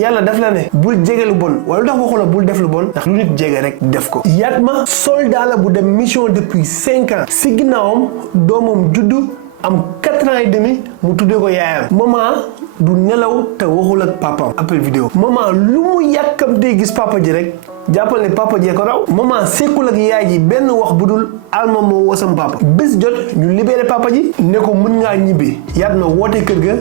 yàlla daf la ne bul jege lu bon wala tax waxu la bul def lu bon ndax lu nit jege rek def ko. Yatma soldat la bu dem mission depuis 5 ans si ginnaawam doomam juddu am 4 ans et demi mu tuddee ko yaayam. Maman du nelaw te waxul ak papaam appel vidéo. Maman lu mu yàkkamtee gis papa ji rek jàppal ne papa jee ko raw. Maman sekkul ak yaay ji benn wax bu dul alma moo wasam papa. Bés jot ñu libéré papa ji ne ko mën ngaa ñibbi. Yatma woote kër ga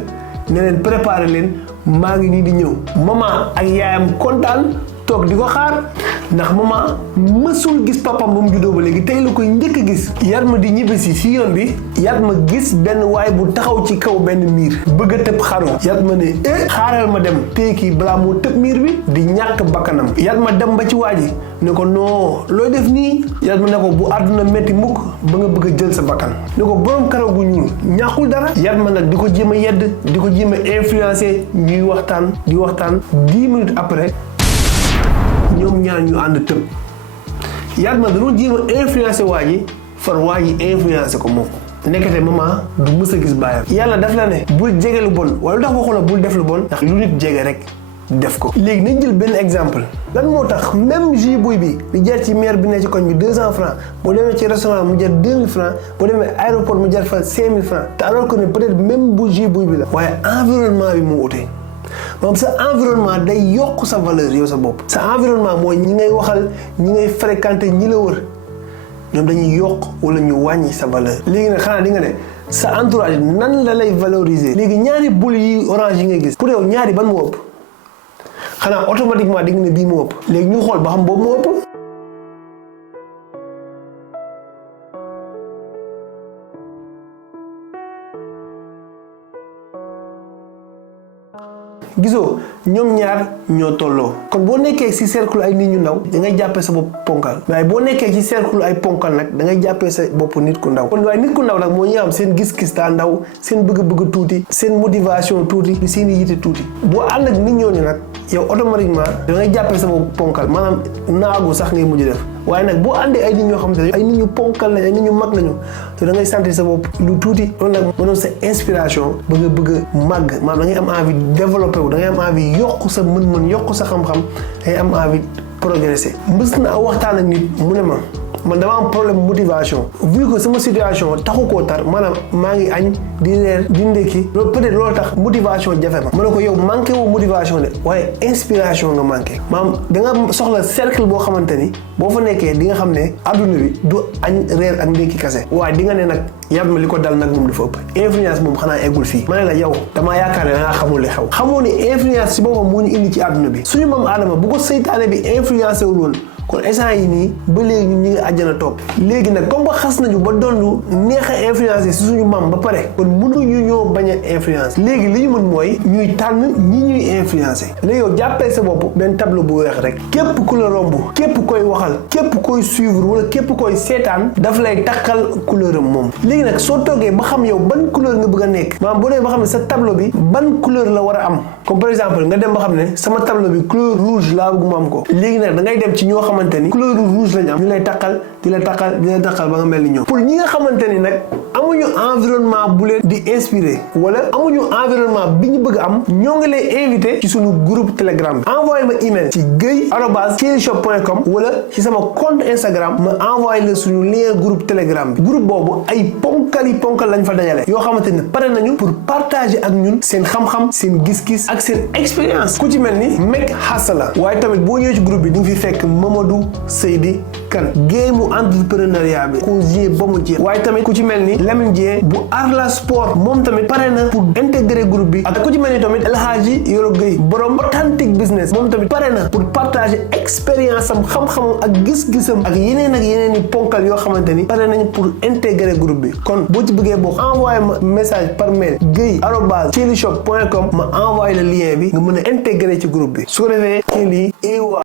ne leen préparé leen maa ngi nii di ñëw. Maman ak yaayam kontaan toog di ko xaar ndax maman mësul gis papam ba mu juddoo ba léegi tey la koy njëkk a gis. Yatma di ñibbisi si yoon bi Yatma gis benn waay bu taxaw ci kaw benn miir bëgg a tëb xaru. Yatma ne xaaral ma dem téye kii balaa moo tëb miir bi di ñàkk bakkanam. Yatma dem ba ci waa ji ne ko non looy def nii. Yatma ne ko bu àdduna metti mukk ba nga bëgg a jël sa bakkan. ne ko borom karaw gu ñuul ñàkkul dara. Yatma nag di ko jéem a yedd di ko jéem a influencer ñuy waxtaan di waxtaan 10 minutes après ñoom ñaar ñu ànd tëb. Yatma dañoo jéem a influencer waa ji far waa ji influencer ko moom. nekkate maman du mës a gis baayam. yàlla daf la ne bul jege lu bon wala tax waxu la bul def lu bon ndax lu nit jege rek def ko. léegi nañ jël benn exemple lan moo tax même jus buy bi di jar ci maire bi ne ci koñ bi 200 francs boo demee ci restaurant mu jar 2000 francs boo demee aéroport mu jar fa 5000 francs te alors que ne peut-être même bu jus buy bi la. waaye environnement bi moo utee. moom sa environnement day yokk sa valeur yow sa bopp. sa environnement mooy ñi ngay waxal ñi ngay fréquenter ñi la wër ñoom dañuy yokk wala ñu wàññi sa valeur. léegi nag xanaa di nga ne sa entourage nan la lay valoriser. léegi ñaari boule yi orange yi ngay gis pour yow ñaari ban moo ëpp xanaa automatiquement di nga ne bii moo ëpp. léegi ñu xool ba xam boobu moo ëpp. gisoo ñoom ñaar ñoo tolloo. kon boo nekkee ci cercle ay nit ñu ndaw da ngay jàppee sa bopp ponkal. waaye boo nekkee ci cercle ay ponkal nag da ngay jàppee sa bopp nit ku ndaw. kon waaye nit ku ndaw nag moo ñuy am seen gis-gis daa ndaw seen bëgg-bëgg tuuti seen motivation tuuti seen i yite tuuti. boo ànd ak nit ñooñu nag yow automatiquement da ngay jàppee sa bopp ponkal maanaam naagu sax ngay mujj def. waaye nag boo àndee ay nit ñoo xam te ay nit ñu ponkal lañ ay nit ñu mag lañu te da ngay sentir sa bopp lu tuuti loolu nag mënoon sa inspiration ba nga bëgg a màgg maanaam da ngay am envie développé wu da ngay am envie yokk sa mën-mën yokk sa xam-xam da ngay am envie progresser. mës na waxtaan ak nit mu ne ma man dama am problème motivation vu que sama situation taxu koo tar maanaam maa ngi añ di reer di ndékki loolu peut-être loolu tax motivation jafe ma ne ko yow manqué woo motivation de waaye inspiration nga manqué maanaam da nga soxla cercle boo xamante ni boo fa nekkee di nga xam ne adduna bi du añ reer ak ndékki kase waaye di nga ne nag Yatma li ko dal nag moom dafa ëpp influence moom xanaa eggul fii. ma ne la yow damaa yaakaar ne da ngaa xamul li xew xamoo ne influence si boppam moo ñu indi ci adduna bi suñu maam Adama bu ko seytaane bi influencé wul woon kon instant yi nii ba léegi ñun ñi ngi àjjana topp. léegi nag comme ba xas nañu ba doon lu neex a influencé si suñu maam ba pare kon mënuñu ñoo bañ a influence léegi li ñu mën mooy ñuy tànn ñi ñuy influencé. léegi yow jàppee sa bopp benn tableau bu weex rek képp ku la romb képp koy waxal képp koy suivre wala képp koy seetaan daf lay takkal couleur am moom. léegi nag soo toogee ba xam yow ban couleur nga bëgg a nekk maanaam boo dee ba xam ne sa tableau bi ban couleur la war a am comme par exemple nga dem ba xam ne sama tableau bi couleur rouge laa bëgg mu am ko léegi nag da ngay dem ci ñoo xamante ni couleur rouge lañ am ñu lay takkal di la takkal ba nga mel ni ñoom. pour ñi nga xamante ni nag amuñu environnement bu leen di inspiré wala amuñu environnement bi ñu bëgg a am ñoo ngi lay invité ci suñu groupe telegram bi envoyé ma email ci gueye@thierryshop.com wala ci sama compte Instagram ma envoyé la suñu lien groupe telegram bi. groupe boobu ay ponkal lañ fa dajale yoo xamante ni pare nañu pour partager ak ñun seen xam-xam seen gis-gis ak seen expérience ku ci mel ni Mek Hassala waaye tamit boo ñëwee ci groupe bi di nga fi fekk Mamadou Seydi Kane game mu entrepreneuriat bi ko jiyee ba mu jeex waaye tamit ku ci mel ni Lamine Dieng bu Arla Sport moom tamit pare na pour intégrer groupe bi ak ku ci mel ni tamit El Hadji Yoro Gueye borom authentique business moom tamit pare na pour partager expérience am xam-xamam ak gis-gisam ak yeneen i ponkal yoo xamante ni pare nañ pour intégrer groupe bi. kon boo ci bëggee boo envoyé ma message par mail gueye@thierryshop.com ma envoyé le lien bi nga mën a intégrer ci groupe bi su ko defee ci lii